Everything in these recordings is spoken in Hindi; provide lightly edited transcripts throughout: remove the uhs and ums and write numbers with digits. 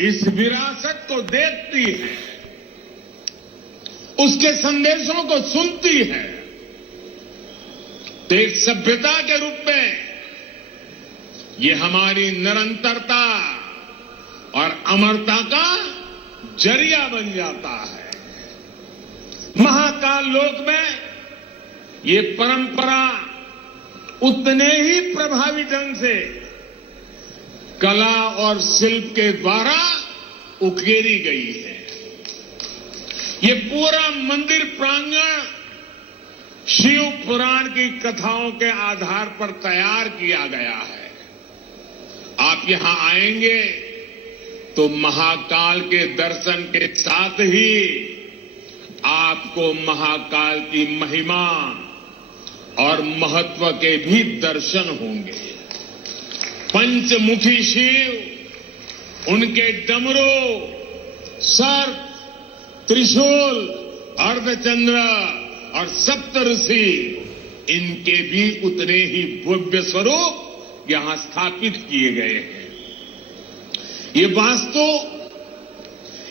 इस विरासत को देखती है, उसके संदेशों को सुनती है, तो एक सभ्यता के रूप में ये हमारी निरंतरता और अमरता का जरिया बन जाता है। महाकाल लोक में ये परंपरा उतने ही प्रभावी ढंग से कला और शिल्प के द्वारा उकेरी गई है। ये पूरा मंदिर प्रांगण शिव पुराण की कथाओं के आधार पर तैयार किया गया है। आप यहां आएंगे तो महाकाल के दर्शन के साथ ही आपको महाकाल की महिमा और महत्व के भी दर्शन होंगे। पंचमुखी शिव, उनके डमरू, सर्प, त्रिशूल, अर्धचंद्र और सप्तऋषि, इनके भी उतने ही भव्य स्वरूप यहां स्थापित किए गए हैं। ये वास्तु,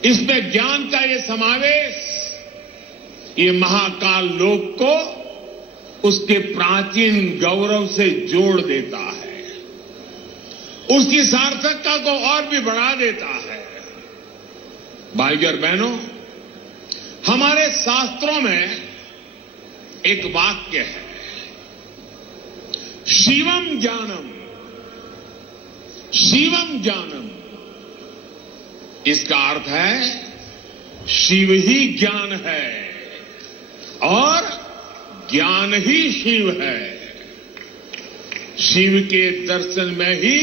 इसमें ज्ञान का ये समावेश, ये महाकाल लोक को उसके प्राचीन गौरव से जोड़ देता है, उसकी सार्थकता को और भी बढ़ा देता है। भाइयों और बहनों, हमारे शास्त्रों में एक वाक्य है, शिवम ज्ञानम, शिवम ज्ञानम। इसका अर्थ है शिव ही ज्ञान है और ज्ञान ही शिव है। शिव के दर्शन में ही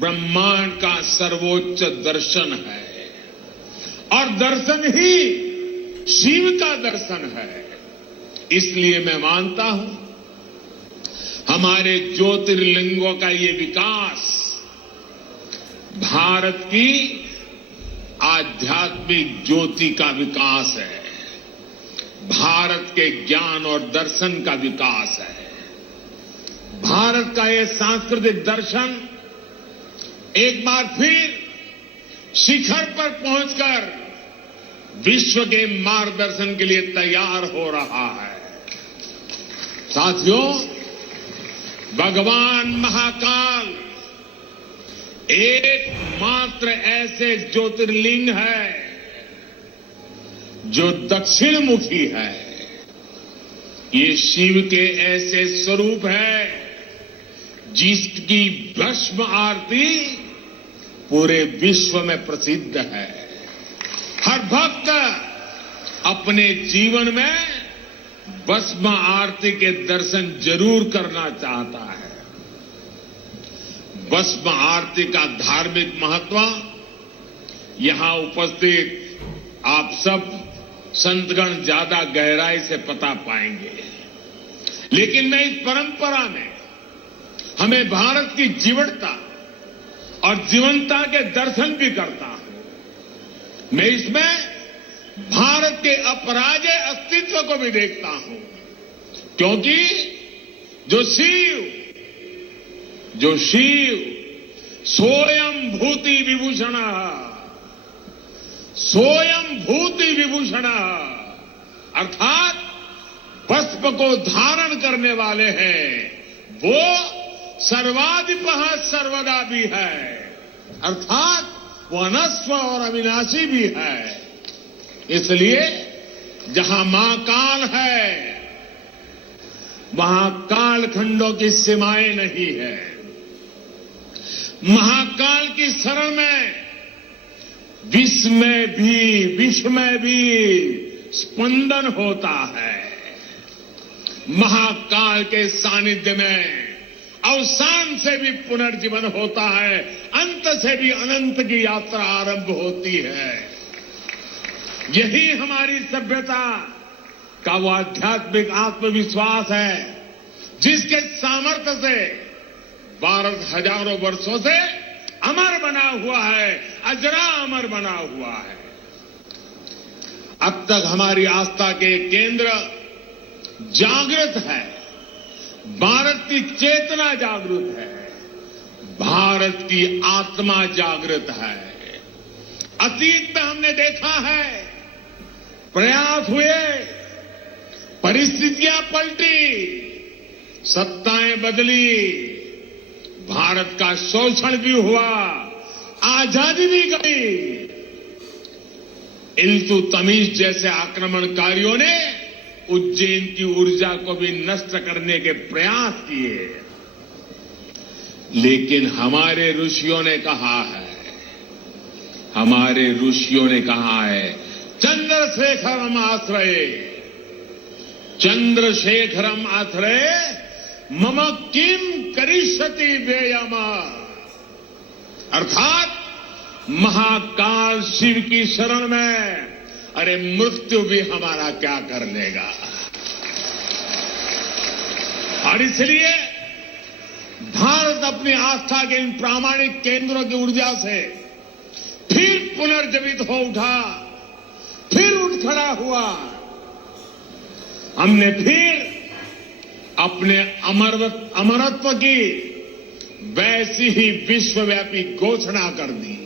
ब्रह्मांड का सर्वोच्च दर्शन है और दर्शन ही शिव का दर्शन है। इसलिए मैं मानता हूं हमारे ज्योतिर्लिंगों का ये विकास भारत की आध्यात्मिक ज्योति का विकास है, भारत के ज्ञान और दर्शन का विकास है। भारत का ये सांस्कृतिक दर्शन एक बार फिर शिखर पर पहुंचकर विश्व के मार्गदर्शन के लिए तैयार हो रहा है। साथियों, भगवान महाकाल एकमात्र ऐसे ज्योतिर्लिंग है जो दक्षिण मुखी है। ये शिव के ऐसे स्वरूप है जिसकी भस्म आरती पूरे विश्व में प्रसिद्ध है। हर भक्त अपने जीवन में भस्म आरती के दर्शन जरूर करना चाहता है। भस्म आरती का धार्मिक महत्व यहां उपस्थित आप सब संतगण ज्यादा गहराई से पता पाएंगे, लेकिन मैं इस परंपरा में हमें भारत की जीवटता और जीवंतता के दर्शन भी करता हूं। मैं इसमें भारत के अपराजेय अस्तित्व को भी देखता हूं, क्योंकि जो शिव सोयम भूति विभूषण, सोयम भूति विभूषण, अर्थात भस्म को धारण करने वाले हैं, वो सर्वाधिपः सर्वदा भी है, अर्थात वो अनस्व और अविनाशी भी है। इसलिए जहां महाकाल है वहां कालखंडों की सीमाएं नहीं है। महाकाल की शरण में विश्व में भी स्पंदन होता है। महाकाल के सानिध्य में अवसान से भी पुनर्जीवन होता है, अंत से भी अनंत की यात्रा आरंभ होती है। यही हमारी सभ्यता का वो आध्यात्मिक आत्मविश्वास है जिसके सामर्थ्य से भारत हजारों वर्षों से अमर बना हुआ है, अजरा अमर बना हुआ है। अब तक हमारी आस्था के केंद्र जागृत है, भारत की चेतना जागृत है, भारत की आत्मा जागृत है। अतीत में हमने देखा है, प्रयास हुए, परिस्थितियां पलटी, सत्ताएं बदली, भारत का शोषण भी हुआ, आजादी भी गई। इल्तुतमिश जैसे आक्रमणकारियों ने उज्जैन की ऊर्जा को भी नष्ट करने के प्रयास किए, लेकिन हमारे ऋषियों ने कहा है, चंद्रशेखरम आश्रये, चंद्रशेखरम आश्रये मम किम करिष्यति व्ययम, अर्थात महाकाल शिव की शरण में अरे मृत्यु भी हमारा क्या कर लेगा। और इसलिए भारत अपनी आस्था के इन प्रामाणिक केंद्रों की ऊर्जा से फिर पुनर्जीवित हो उठा, फिर उठ खड़ा हुआ। हमने फिर अपने अमरत्व की वैसी ही विश्वव्यापी घोषणा कर दी।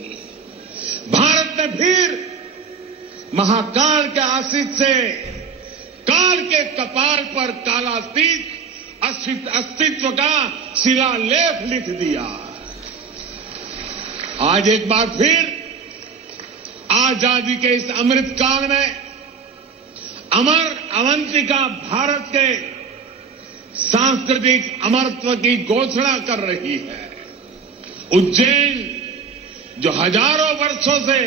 भारत ने फिर महाकाल के आशीष से काल के कपाल पर कालातीत अस्तित्व का शिलालेख लिख दिया। आज एक बार फिर आजादी के इस अमृत काल में अमर अवंतिका भारत के सांस्कृतिक अमरत्व की घोषणा कर रही है। उज्जैन जो हजारों वर्षों से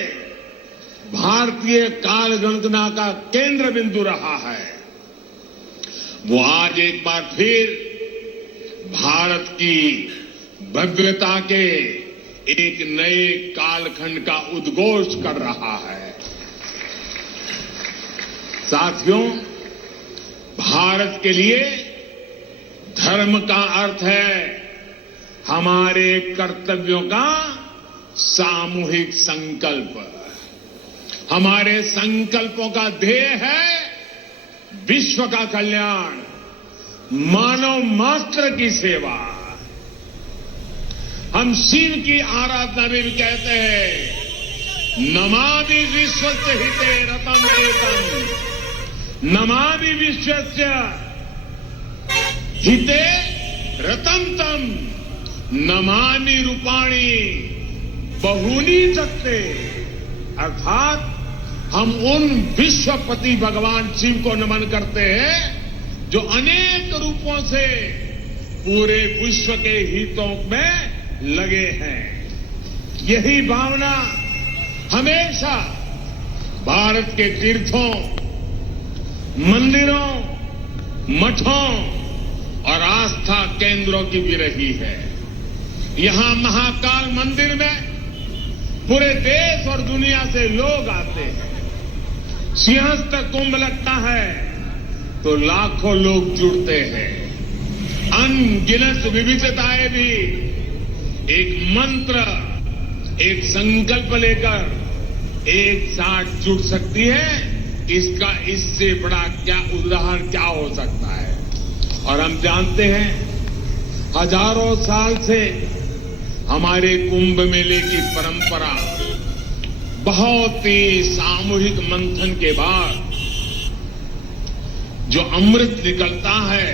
भारतीय काल गणना का केंद्र बिंदु रहा है, वो आज एक बार फिर भारत की भव्यता के एक नए कालखंड का उद्घोष कर रहा है। साथियों, भारत के लिए धर्म का अर्थ है हमारे कर्तव्यों का सामूहिक संकल्प। हमारे संकल्पों का ध्येय है विश्व का कल्याण, मानव मात्र की सेवा। हम शिव की आराधना में भी कहते हैं, नमामि विश्वस्य हिते रतम एकम, नमामि विश्वस्य हिते रतम तम, नमामि रूपाणी बहूनी सत्ते। अर्थात हम उन विश्वपति भगवान शिव को नमन करते हैं जो अनेक रूपों से पूरे विश्व के हितों में लगे हैं। यही भावना हमेशा भारत के तीर्थों, मंदिरों, मठों और आस्था केंद्रों की भी रही है। यहां महाकाल मंदिर में पूरे देश और दुनिया से लोग आते हैं। सिंहस्थ कुंभ लगता है तो लाखों लोग जुड़ते हैं। अनगिनत विविधताएं भी एक मंत्र, एक संकल्प लेकर एक साथ जुड़ सकती है। इसका इससे बड़ा क्या उदाहरण क्या हो सकता है। और हम जानते हैं, हजारों साल से हमारे कुंभ मेले की परंपरा बहुत ही सामूहिक मंथन के बाद जो अमृत निकलता है,